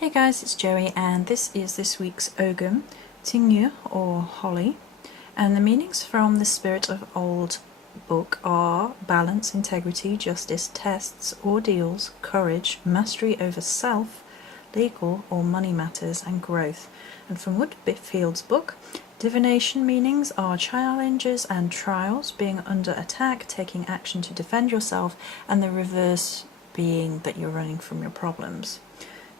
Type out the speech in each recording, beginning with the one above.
Hey guys, it's Joey and this is this week's Ogham, Tinne or Holly, and the meanings from the Spirit of Old book are balance, integrity, justice, tests, ordeals, courage, mastery over self, legal or money matters, and growth. And from Whitfield's book, divination meanings are challenges and trials, being under attack, taking action to defend yourself, and the being that you're running from your problems.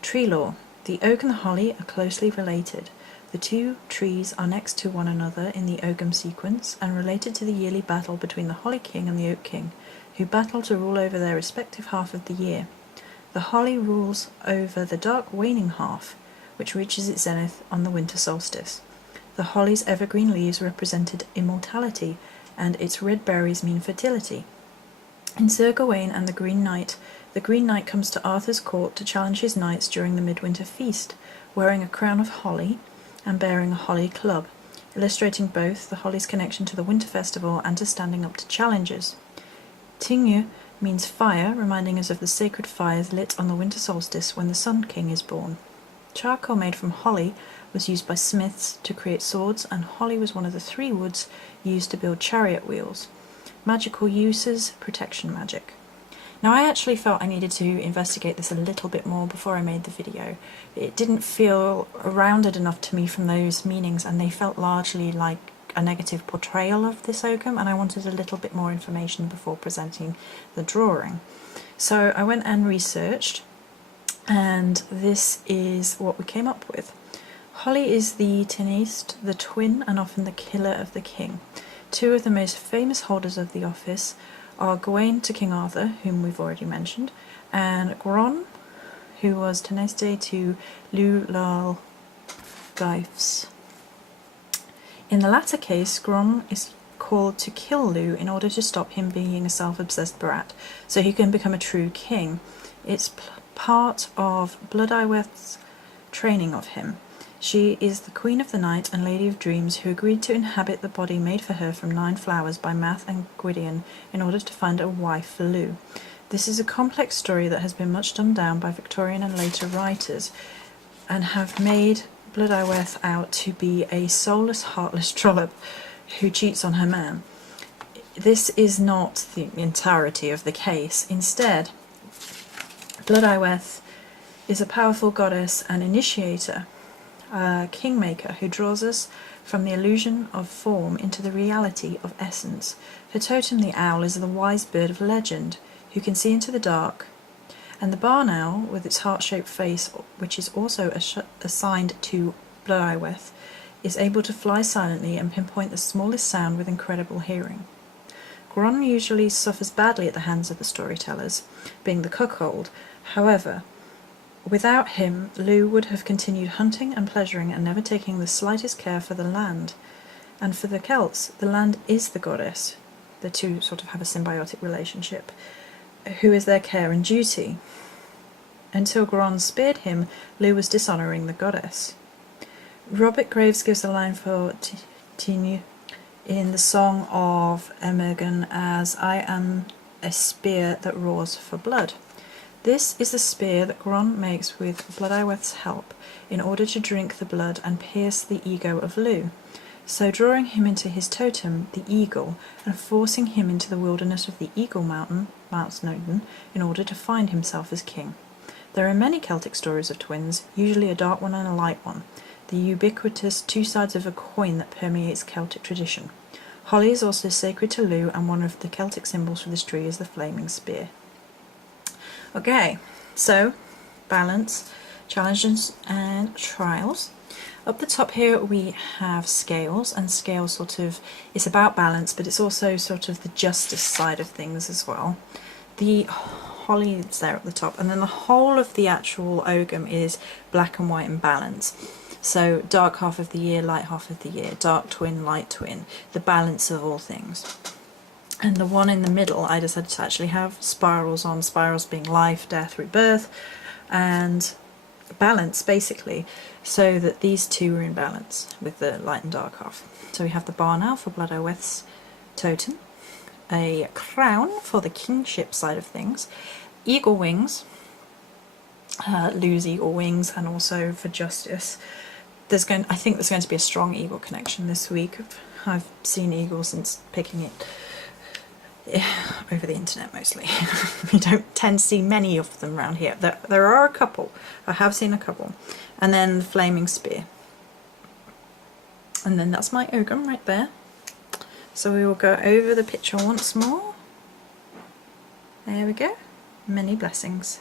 Tree lore. The oak and the holly are closely related. The two trees are next to one another in the Ogham sequence and related to the yearly battle between the Holly King and the Oak King, who battle to rule over their respective half of the year. The holly rules over the dark waning half, which reaches its zenith on the winter solstice. The holly's evergreen leaves represented immortality, and its red berries mean fertility. In Sir Gawain and the Green Knight comes to Arthur's court to challenge his knights during the midwinter feast, wearing a crown of holly and bearing a holly club, illustrating both the holly's connection to the winter festival and to standing up to challenges. Tinne means fire, reminding us of the sacred fires lit on the winter solstice when the Sun King is born. Charcoal made from holly was used by smiths to create swords, and holly was one of the three woods used to build chariot wheels. Magical uses, protection magic. Now I actually felt I needed to investigate this a little bit more before I made the video. It didn't feel rounded enough to me from those meanings, and they felt largely like a negative portrayal of this Ogham, and I wanted a little bit more information before presenting the drawing. So I went and researched, and this is what we came up with. Holly is the Tinneist, the twin and often the killer of the king. Two of the most famous holders of the office are Gawain to King Arthur, whom we've already mentioned, and Gron, who was Tineste to Lleu Lal Gaifs. In the latter case, Gron is called to kill Lleu in order to stop him being a self-obsessed brat, so he can become a true king. It's part of Bloodyweath's training of him. She is the Queen of the Night and Lady of Dreams who agreed to inhabit the body made for her from 9 flowers by Math and Gwydion in order to find a wife for Lleu. This is a complex story that has been much dumbed down by Victorian and later writers, and have made Bloodyweath out to be a soulless, heartless trollop who cheats on her man. This is not the entirety of the case. Instead, Bloodyweath is a powerful goddess and initiator, a kingmaker who draws us from the illusion of form into the reality of essence. Her totem, the owl, is the wise bird of legend who can see into the dark, and the barn owl, with its heart-shaped face, which is also assigned to Bloodyweath, is able to fly silently and pinpoint the smallest sound with incredible hearing. Gron usually suffers badly at the hands of the storytellers, being the cuckold. However, without him, Lleu would have continued hunting and pleasuring and never taking the slightest care for the land. And for the Celts, the land is the goddess. The two sort of have a symbiotic relationship, who is their care and duty. Until Gron speared him, Lleu was dishonouring the goddess. Robert Graves gives a line for Tinne in the Song of Emergen as "I am a spear that roars for blood." This is the spear that Gron makes with Bloodyweath's help in order to drink the blood and pierce the ego of Lleu, so drawing him into his totem, the eagle, and forcing him into the wilderness of the Eagle Mountain, Mount Snowdon, in order to find himself as king. There are many Celtic stories of twins, usually a dark one and a light one, the ubiquitous two sides of a coin that permeates Celtic tradition. Holly is also sacred to Lleu, and one of the Celtic symbols for this tree is the flaming spear. Okay, so balance, challenges and trials. Up the top here we have scales, and scales sort of is about balance, but it's also sort of the justice side of things as well. The holly is there at the top, and then the whole of the actual Ogham is black and white and balance. So dark half of the year, light half of the year, dark twin, light twin, the balance of all things. And the one in the middle, I decided to actually have spirals on, spirals being life, death, rebirth, and balance, basically, so that these two are in balance with the light and dark half. So we have the barn owl for Bloodyweath's totem, a crown for the kingship side of things, eagle wings, lose eagle wings, and also for justice. I think there's going to be a strong eagle connection this week. I've seen eagles since picking it over the internet mostly. You don't tend to see many of them around here. There are a couple. I have seen a couple. And then the flaming spear. And then that's my Ogham right there. So we will go over the picture once more. There we go. Many blessings.